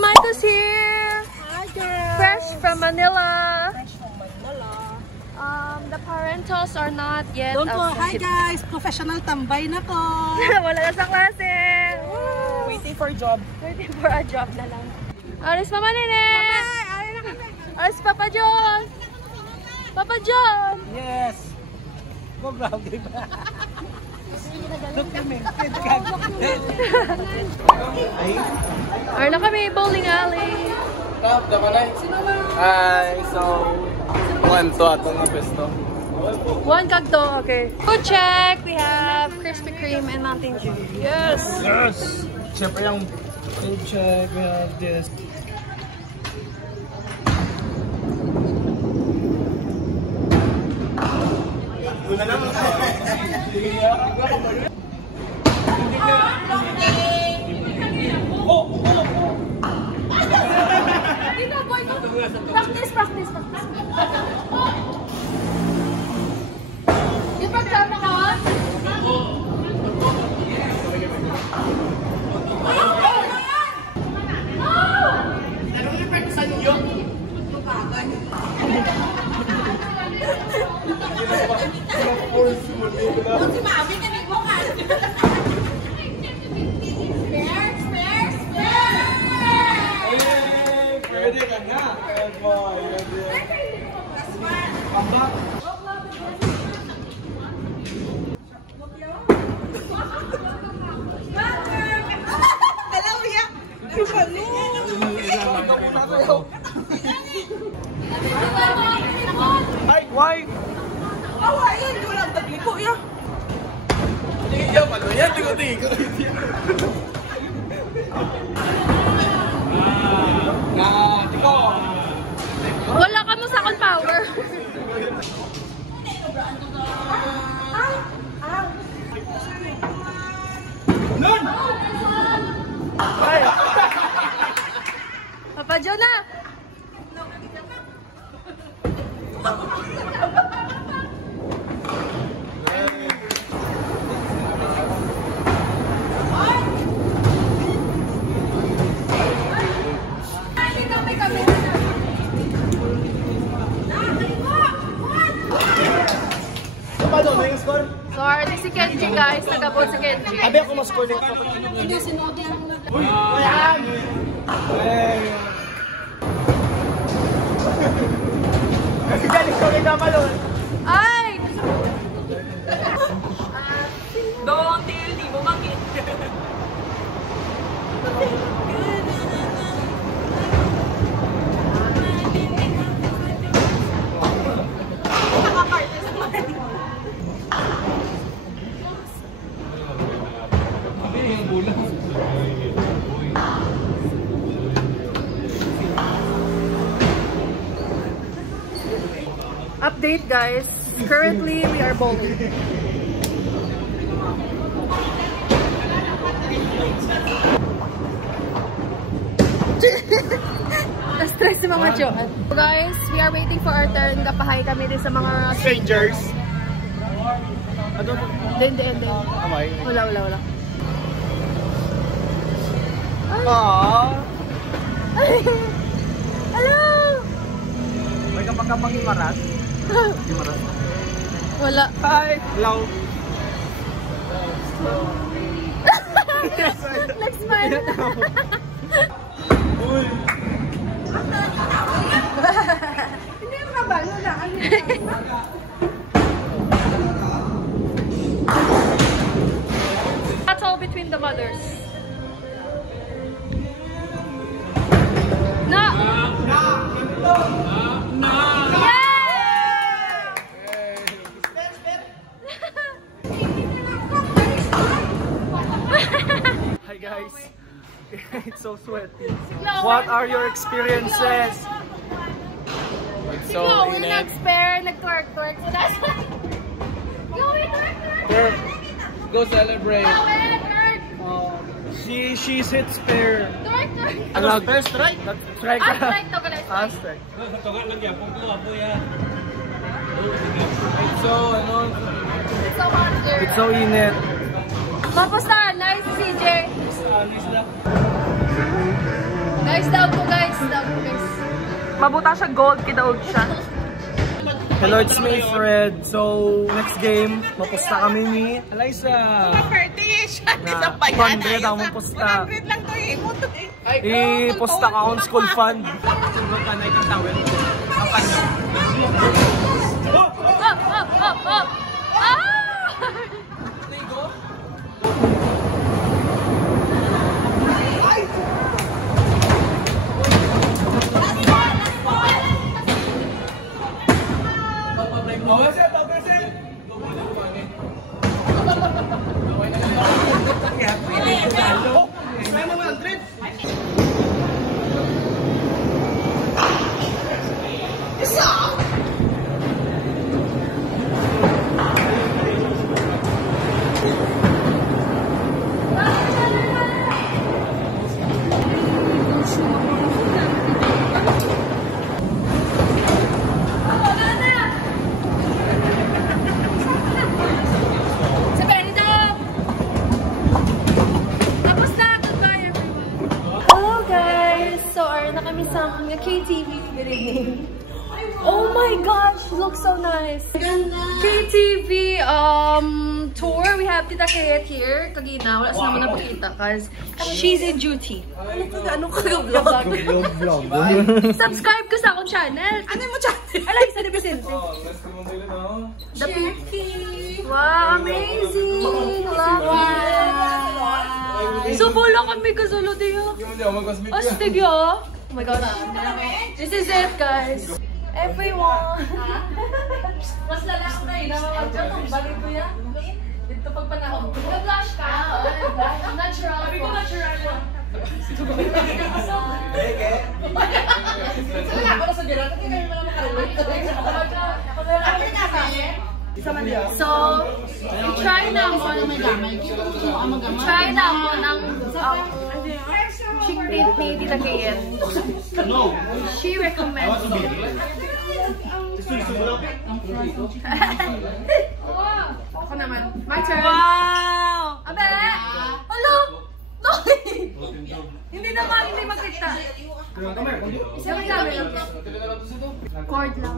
Michael's here. Hi girls. Fresh from Manila. Fresh from Manila. The parentals are not yet Don't go. Hi outside. guys. Professional tambay na ko. Wala na sa klase. Woo! Waiting for job. Waiting for a job na lang. Alis Mama Nene. Alis Papa John. Papa John. Yes. Go grab him. Documented ka. Ar na kami, bowling alley. Stop, dapat Hi, so one to atong pesto. One kagto, okay. Food check. We have Krispy Kreme and Mountain Dew. Yes. Yes. Siyempre yung food check, we have this. Practice. Di ba tama ka? Pwede ka nga. Ay, why? Awayan, wala ang tagliko ya. Tingin ano yan? Tigo. Wala ka mo sa akong power. Nun! Papa John na. Paano? May score? Sorry, si Kenji guys. Nagabot si Kenji. Abi ako mas-score nito. Hindi sinodi lang na. Uy! Ayan! Galing ko rin naman nun. Ay! Don't tell, di mo makit. Update guys. Currently, we are bowling. Na-stress si mga Joan. Guys, we are waiting for our turn. Kapahay kami din sa mga Strangers. Ano? Hindi. Amay. Wala. Aww. Hello! May kapag-kapang imarat. Imarat. Wala. Hi! Hello. Let's smile. Uy! Hindi mo kabalo na. Battle between the mothers. No! Hi guys. It's so sweaty. What are your experiences? It's so Ikaw, init. nag-spare, nag-twerk. Go, twerk. Go celebrate. Twerk. She's hit spare. Twerk. Ano? Spare strike? Strike. Strike to pala. Strike. It's so, It's so hot there. It's so init. Kamusta? Nice, CJ. Guys, daog ko guys. Daog ko guys. Mabuta siya gold, kidaog siya. Hello, it's me, Fred. So, next game, mapusta kami ni Eliza. Na 100 ang mapusta. 100 lang to eh. I-posta ka on school fund. Sunod ka na itong tawel. Kapan nyo. KTV meeting. Oh my gosh, looks so nice. KTV tour. We have Tita Kayet here. Kagina, wala sa naman napakita cause she's in duty. Ano ka vlog? Subscribe ka sa akong channel. Ano mo channel? Alexa de Vicente. The wow, amazing! Love it! So, bola kami kasulo diyo. Astig yo! Oh my god. This is it, guys. Everyone! Mas lalaki na yun. Ang balik ko yan. Dito pag panahon. Nag-blush ka? Natural. Sabi ko natural mo. So, try naman ang chickpea ni Tita Kayet. She recommends it. Ako naman. My turn. Wow! Abe! Hello! Hindi naman, hindi makita. Isa may dami lang. Cord lang.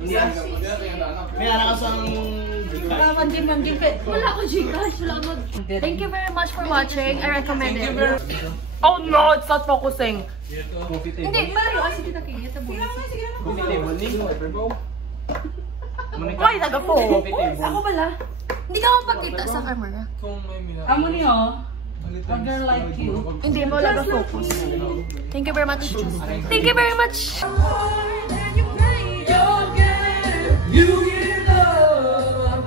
Wala ko Gcash. Thank you very much for watching. I recommend it. Oh no, it's not focusing. Hindi, malayo kasi Tita Kayet. Why nag-po? Ako pala. Hindi ka mapagkita sa camera. Amo niyo? A girl like you. Hindi mo lang focus. Thank you very much. Thank you very much. You give love,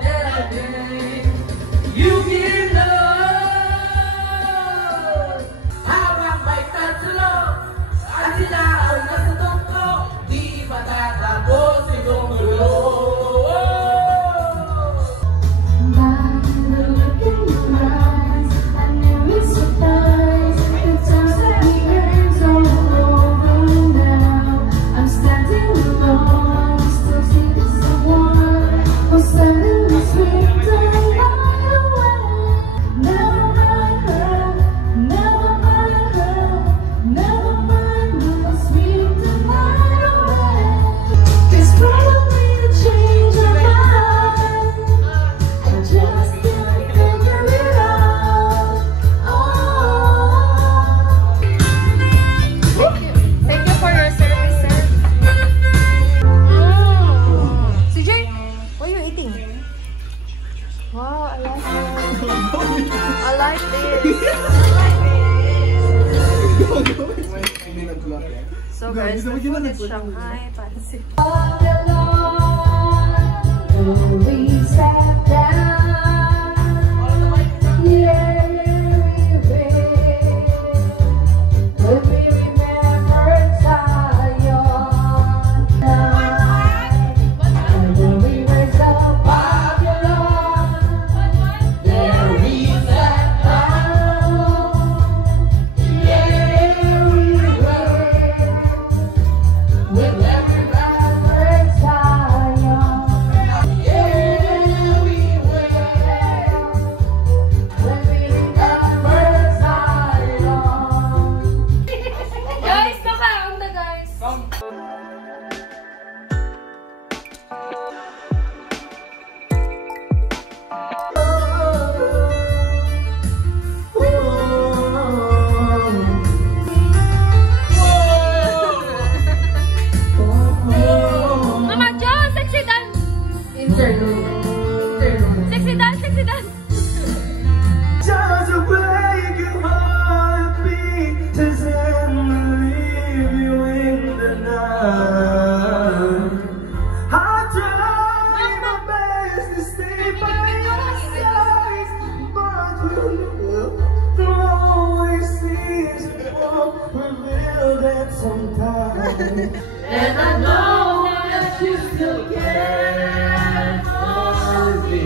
you give love. Habang may tatlo, at sinaon na sa tungko, di matatapos itong gulo. So guys, the food is Shanghai Pansy. sometimes. And I know that you still care for me.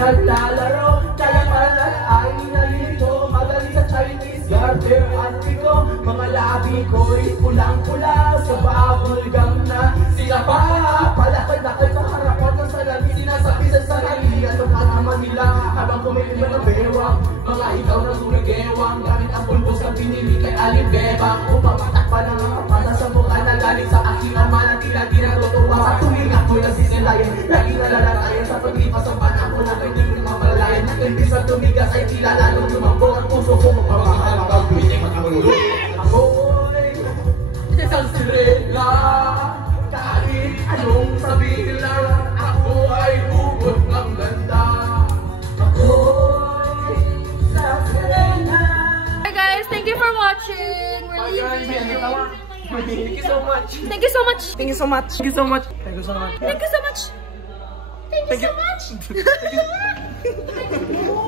Naglalaro, kaya pala ay nalito. Magaling sa Chinese garter at piko. Mga labi ko'y pulang-pula sa bubble gum na sila pa. Palakad-lakad sa harapan ng salamin. Sinasabi sa sarili at ang kanaman nila. Habang kumilima ng bewang, mga ikaw na sumigewang. Gamit ang pulbos ng pinili kay Alibebang. Upang matakpan ang mga kapasa sa mukha na galing sa aking ama na tila di natutuwa. Sa tuwing ako'y nasisilayan, lagi nalalatayan sa paglipas ang panahon na hindi ko mamalayan. Imbis na tumigas ay tila lalong lumambo ang puso ko. Magmamahal ang piling at amulo. Ako'y isang sirena. Kahit anong sabihin lang, ako ay hugot ng ganda. Ako'y isang sirena. Hi guys, thank you for watching. We're leaving. Thank you so much. Thank you so much. Thank you so much. Thank you so much. Thank you so much. Thank you so much. Thank you so much.